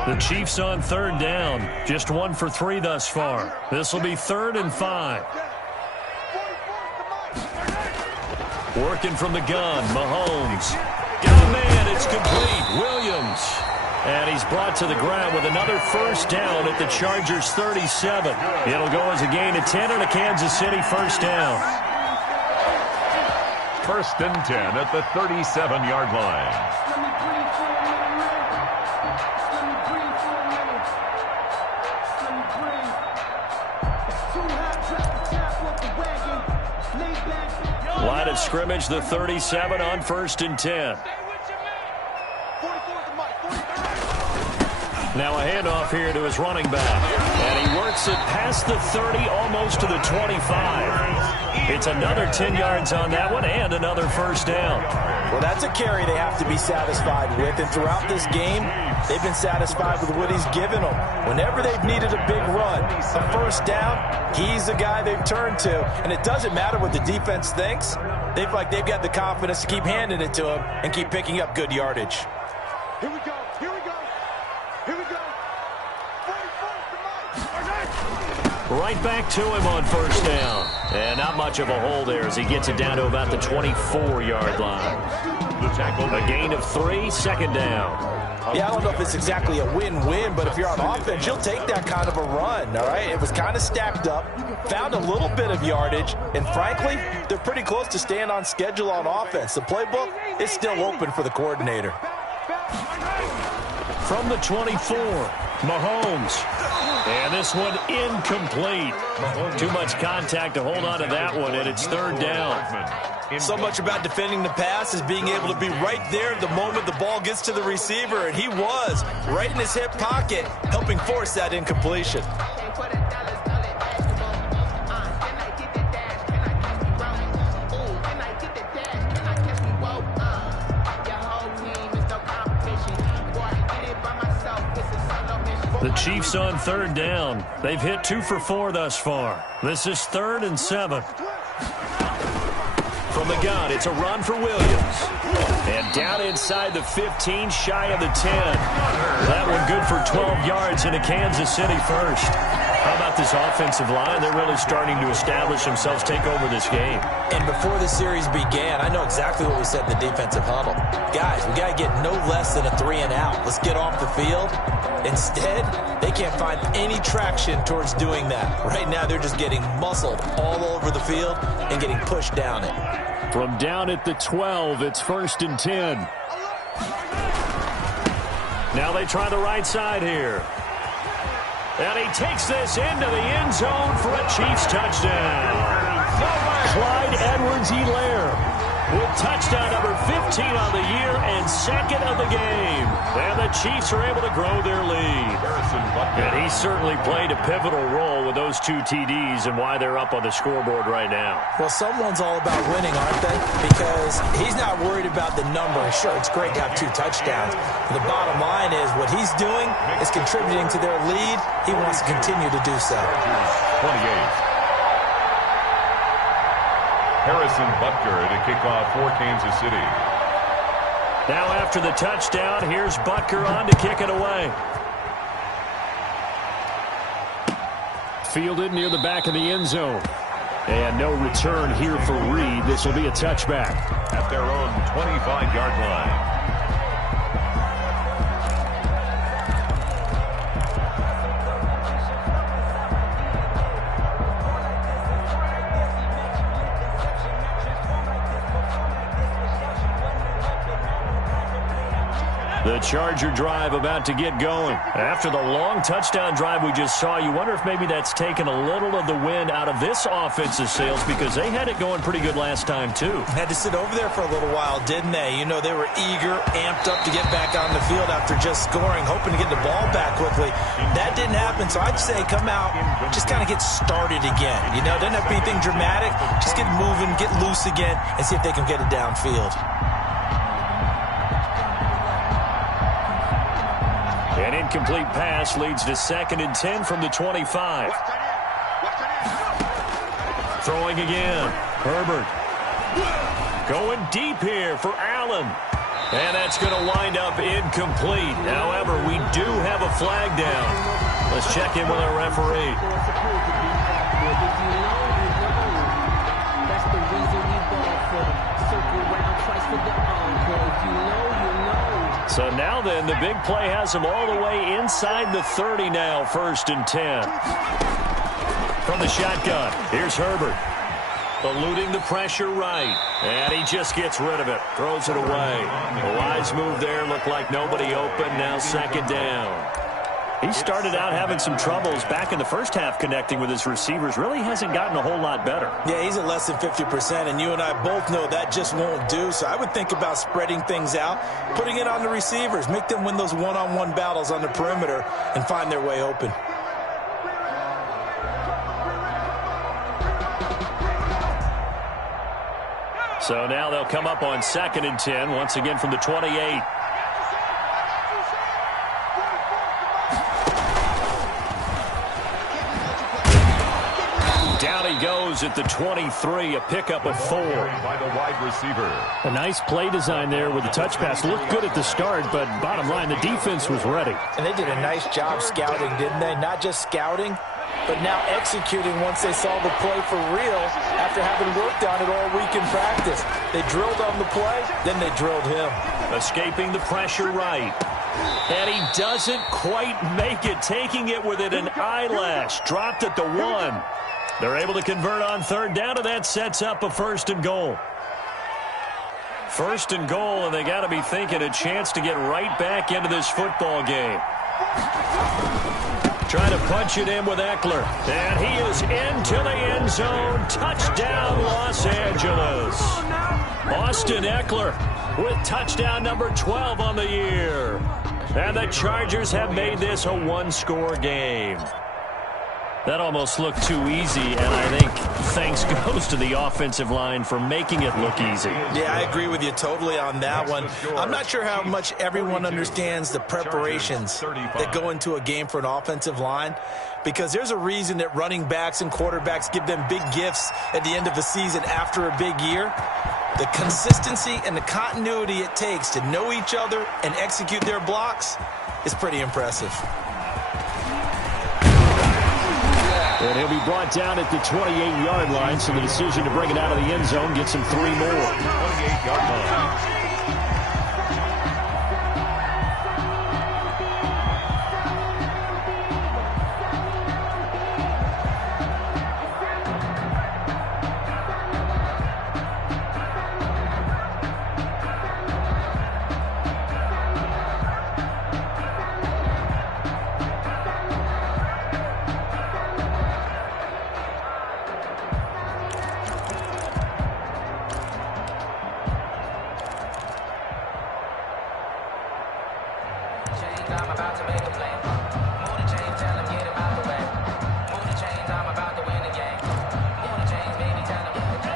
The Chiefs on 3rd down. Just 1 for 3 thus far. This will be 3rd and 5. Working from the gun, Mahomes. Got a man, it's complete. Williams. And he's brought to the ground with another first down at the Chargers' 37. It'll go as a gain of 10 on a Kansas City first down. 1st and 10 at the 37-yard line. Line of scrimmage, the 37 on 1st and 10. Now a handoff here to his running back. And he works it past the 30, almost to the 25. It's another 10 yards on that one and another first down. Well, that's a carry they have to be satisfied with. And throughout this game, they've been satisfied with what he's given them. Whenever they've needed a big run, a first down, he's the guy they've turned to. And it doesn't matter what the defense thinks. They feel like they've got the confidence to keep handing it to him and keep picking up good yardage. Here we go. Here we go. Here we go. 44. Right back to him on first down. And not much of a hole there as he gets it down to about the 24-yard line. The tackle. A gain of 3, 2nd down. Yeah, I don't know if it's exactly a win-win, but if you're on offense, you'll take that kind of a run, all right? It was kind of stacked up, found a little bit of yardage, and frankly, they're pretty close to staying on schedule on offense. The playbook is still open for the coordinator. From the 24, Mahomes. And this one incomplete. Too much contact to hold on to that one, and it's 3rd down. So much about defending the pass is being able to be right there at the moment the ball gets to the receiver, and he was right in his hip pocket, helping force that incompletion. The Chiefs on 3rd down. They've hit 2 for 4 thus far. This is 3rd and 7. From the gun, it's a run for Williams. And down inside the 15, shy of the 10. That one good for 12 yards into Kansas City first. How about this offensive line? They're really starting to establish themselves, take over this game. And before the series began, I know exactly what we said in the defensive huddle. Guys, we got to get no less than a 3 and out. Let's get off the field. Instead, they can't find any traction towards doing that. Right now, they're just getting muscled all over the field and getting pushed down it. From down at the 12, it's 1st and 10. Now they try the right side here. And he takes this into the end zone for a Chiefs touchdown. Clyde Edwards-Helaire with touchdown number 15 on the year and 2nd of the game. And the Chiefs are able to grow their lead. And he certainly played a pivotal role with those 2 TDs and why they're up on the scoreboard right now. Well, someone's all about winning, aren't they? Because he's not worried about the number. Sure, it's great to have 2 touchdowns. But the bottom line is what he's doing is contributing to their lead. He wants to continue to do so. 28. Harrison Butker to kick off for Kansas City. Now after the touchdown, here's Butker on to kick it away. Fielded near the back of the end zone. And no return here for Reed. This will be a touchback. At their own 25-yard line. The Charger drive about to get going. After the long touchdown drive we just saw, you wonder if maybe that's taken a little of the wind out of this offensive sails because they had it going pretty good last time, too. Had to sit over there for a little while, didn't they? You know, they were eager, amped up to get back on the field after just scoring, hoping to get the ball back quickly. That didn't happen, so I'd say come out, just kind of get started again. You know, doesn't have to be anything dramatic. Just get moving, get loose again, and see if they can get it downfield. An incomplete pass leads to 2nd and 10 from the 25. Throwing again. Herbert. Going deep here for Allen. And that's going to wind up incomplete. However, we do have a flag down. Let's check in with our referee. That's the reason we ball for them. Circle around twice for the encore. If you know, you know. So now then, the big play has him all the way inside the 30 now, 1st and 10. From the shotgun, here's Herbert. Eluding the pressure right. And he just gets rid of it. Throws it away. A wise move there. Looked like nobody open. Now 2nd down. He started out having some troubles back in the first half connecting with his receivers. Really hasn't gotten a whole lot better. Yeah, he's at less than 50%, and you and I both know that just won't do. So I would think about spreading things out, putting it on the receivers, make them win those one-on-one battles on the perimeter and find their way open. So now they'll come up on 2nd and 10, once again from the 28. Down he goes at the 23, a pickup of 4. By the wide receiver. A nice play design there with the touch pass. Looked good at the start, but bottom line, the defense was ready. And they did a nice job scouting, didn't they? Not just scouting, but now executing once they saw the play for real after having worked on it all week in practice. They drilled on the play, then they drilled him. Escaping the pressure right. And he doesn't quite make it, taking it within an eyelash. Dropped at the 1. They're able to convert on 3rd down, and that sets up a 1st and goal. 1st and goal, and they got to be thinking a chance to get right back into this football game. Trying to punch it in with Eckler. And he is into the end zone. Touchdown, Los Angeles. Austin Eckler with touchdown number 12 on the year. And the Chargers have made this a one-score game. That almost looked too easy, and I think thanks goes to the offensive line for making it look easy. Yeah, I agree with you totally on that one. I'm not sure how much everyone understands the preparations that go into a game for an offensive line, because there's a reason that running backs and quarterbacks give them big gifts at the end of the season after a big year. The consistency and the continuity it takes to know each other and execute their blocks is pretty impressive. And he'll be brought down at the 28-yard line, so the decision to bring it out of the end zone gets him 3 more. 28-yard line.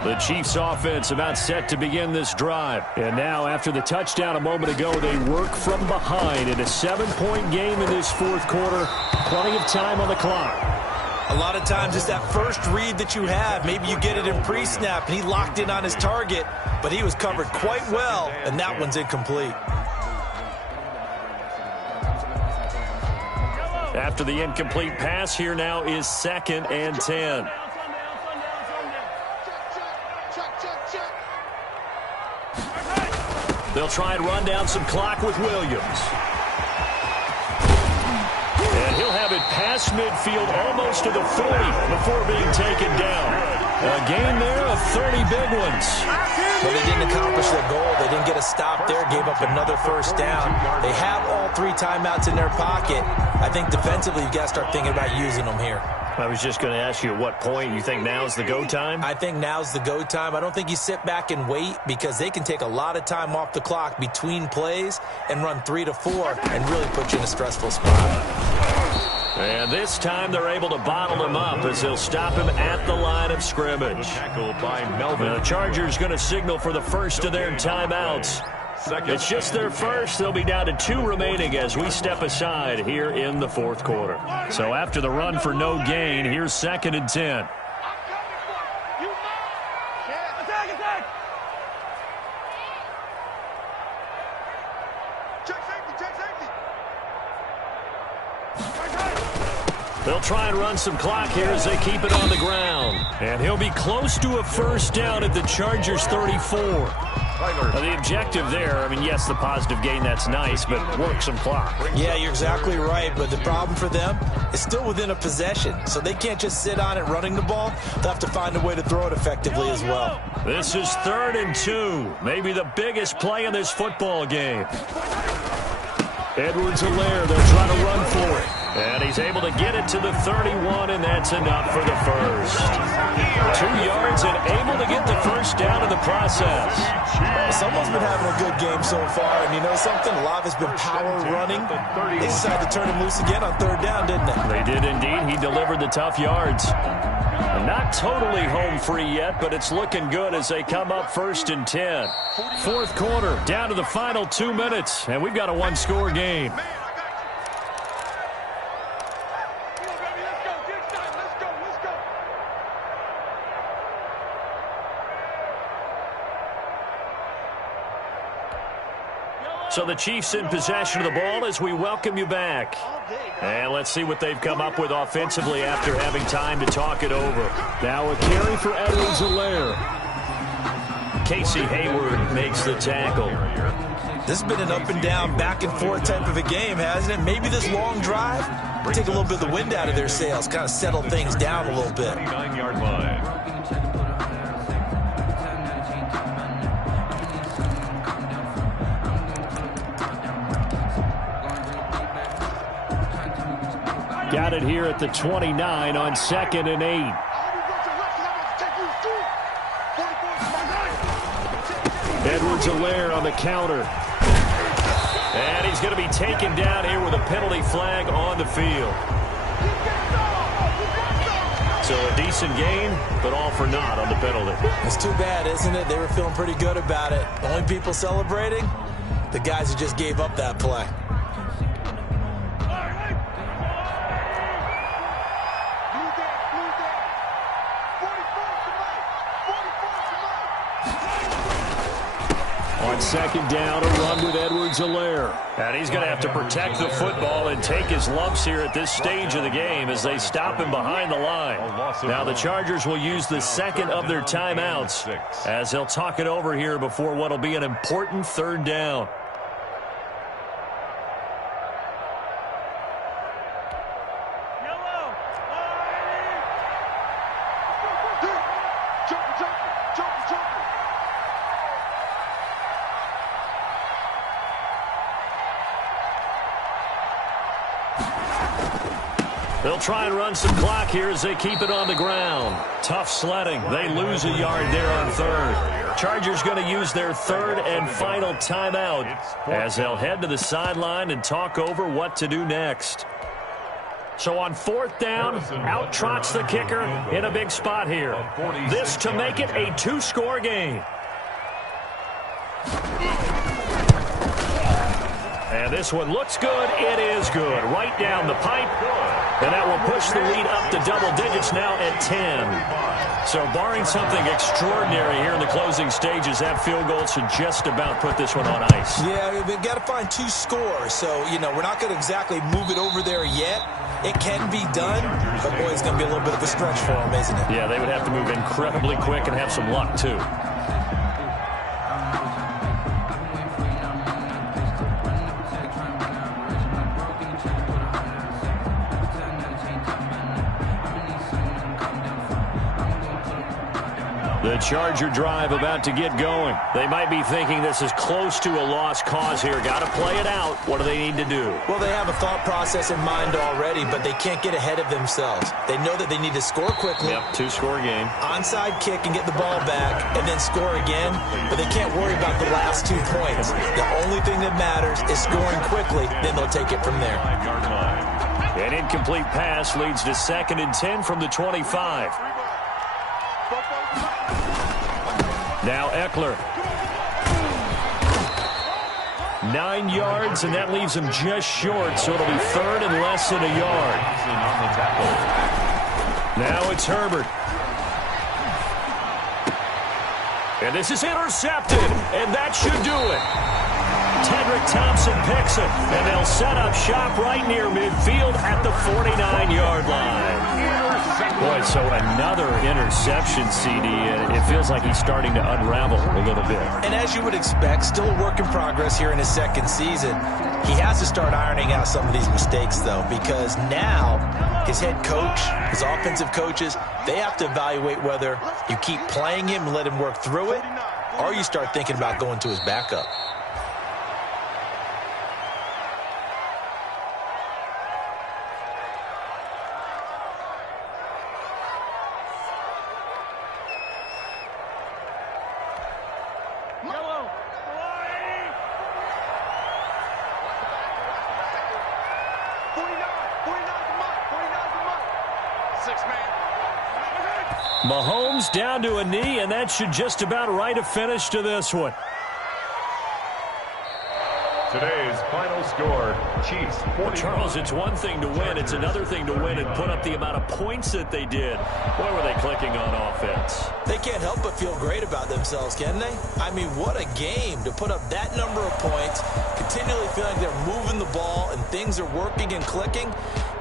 The Chiefs offense about set to begin this drive. And now after the touchdown a moment ago, they work from behind in a 7-point game in this 4th quarter. Plenty of time on the clock. A lot of times it's that first read that you have. Maybe you get it in pre-snap and he locked in on his target, but he was covered quite well, and that one's incomplete. After the incomplete pass, here now is 2nd and 10. They'll try and run down some clock with Williams. And he'll have it past midfield almost to the 40 before being taken down. A gain there of 30 big ones. but they didn't accomplish their goal. They didn't get a stop there, gave up another first down. They have all 3 timeouts in their pocket. I think defensively you've got to start thinking about using them here. I was just going to ask you at what point you think now's the go time? I think now's the go time. I don't think you sit back and wait because they can take a lot of time off the clock between plays and run 3 to 4 and really put you in a stressful spot. And this time they're able to bottle him up as they'll stop him at the line of scrimmage. Tackled by Melvin. The Chargers going to signal for the first of their timeouts. It's just their first. They'll be down to 2 remaining as we step aside here in the fourth quarter. So after the run for no gain, here's 2nd and 10. They'll try and run some clock here as they keep it on the ground. And he'll be close to a first down at the Chargers' 34. The objective there, I mean, yes, the positive gain, that's nice, but work some clock. Yeah, you're exactly right, but the problem for them is still within a possession, so they can't just sit on it running the ball. They'll have to find a way to throw it effectively as well. This is 3rd and 2, maybe the biggest play in this football game. Edwards-Helaire, they'll try to run for it. And he's able to get it to the 31, and that's enough for the first. 2 yards and able to get the first down in the process. Someone's been having a good game so far, and you know something? A lot of it's been power running. They decided to turn him loose again on 3rd down, didn't they? They did indeed. He delivered the tough yards. Not totally home free yet, but it's looking good as they come up 1st and 10. Fourth quarter, down to the final 2 minutes, and we've got a 1-score game. So the Chiefs in possession of the ball as we welcome you back. And let's see what they've come up with offensively after having time to talk it over. Now a carry for Edwards-Helaire. Casey Hayward makes the tackle. This has been an up and down, back and forth type of a game, hasn't it? Maybe this long drive will take a little bit of the wind out of their sails, kind of settle things down a little bit. 9-yard line. Got it here at the 29 on 2nd and 8. Edwards-Helaire on the counter. And he's going to be taken down here with a penalty flag on the field. So a decent gain, but all for naught on the penalty. It's too bad, isn't it? They were feeling pretty good about it. The only people celebrating, the guys who just gave up that play. On 2nd down, a run with Edwards-Helaire. And he's going to have to protect the football and take his lumps here at this stage of the game as they stop him behind the line. Now the Chargers will use the 2nd of their timeouts as they'll talk it over here before what will be an important 3rd down. They'll try and run some clock here as they keep it on the ground. Tough sledding. They lose a yard there on 3rd. Chargers going to use their 3rd and final timeout as they'll head to the sideline and talk over what to do next. So on 4th down, out trots the kicker in a big spot here. This to make it a 2-score game. And this one looks good. It is good. Right down the pipe. And that will push the lead up to double digits now at 10. So barring something extraordinary here in the closing stages, that field goal should just about put this one on ice. Yeah, we've got to find 2 scores. So, you know, we're not going to exactly move it over there yet. It can be done, but boy, it's going to be a little bit of a stretch for them, isn't it? Yeah, they would have to move incredibly quick and have some luck, too. The Charger drive about to get going. They might be thinking this is close to a lost cause here. Got to play it out. What do they need to do? Well, they have a thought process in mind already, but they can't get ahead of themselves. They know that they need to score quickly. Yep, two-score game. Onside kick and get the ball back and then score again, but they can't worry about the last 2 points. The only thing that matters is scoring quickly, then they'll take it from there. An incomplete pass leads to 2nd and 10 from the 25. Now Eckler. 9 yards, and that leaves him just short, so it'll be 3rd and less than a yard. Now it's Herbert. And this is intercepted, and that should do it. Tedrick Thompson picks it, and they'll set up shop right near midfield at the 49-yard line. Boy, so another interception, CD, and it feels like he's starting to unravel a little bit. And as you would expect, still a work in progress here in his 2nd season. He has to start ironing out some of these mistakes, though, because now his head coach, his offensive coaches, they have to evaluate whether you keep playing him and let him work through it, or you start thinking about going to his backup. Mahomes down to a knee, and that should just about write a finish to this one. Today's final score, Chiefs 41. Charles, it's one thing to win. It's another thing to win and put up the amount of points that they did. Boy, were they clicking on offense. They can't help but feel great about themselves, can they? I mean, what a game to put up that number of points, continually feeling they're moving the ball and things are working and clicking.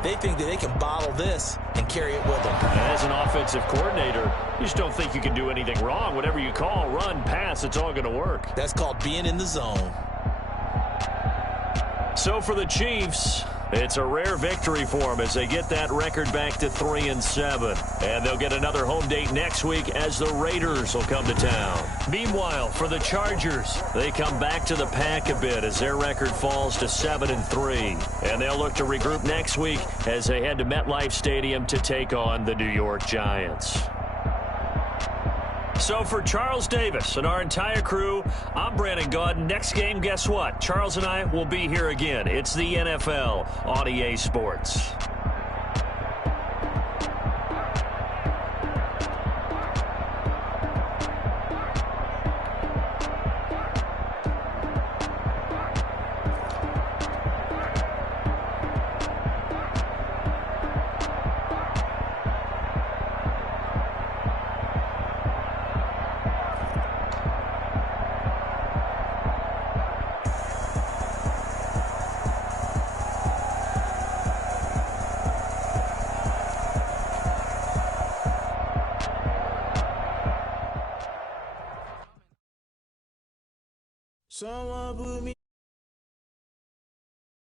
They think that they can bottle this and carry it with them. And as an offensive coordinator, you just don't think you can do anything wrong. Whatever you call, run, pass, it's all going to work. That's called being in the zone. So for the Chiefs, it's a rare victory for them as they get that record back to 3-7. And they'll get another home date next week as the Raiders will come to town. Meanwhile, for the Chargers, they come back to the pack a bit as their record falls to 7-3. And they'll look to regroup next week as they head to MetLife Stadium to take on the New York Giants. So for Charles Davis and our entire crew, I'm Brandon Gaudin. Next game, guess what? Charles and I will be here again. It's the NFL on EA Sports. Someone put me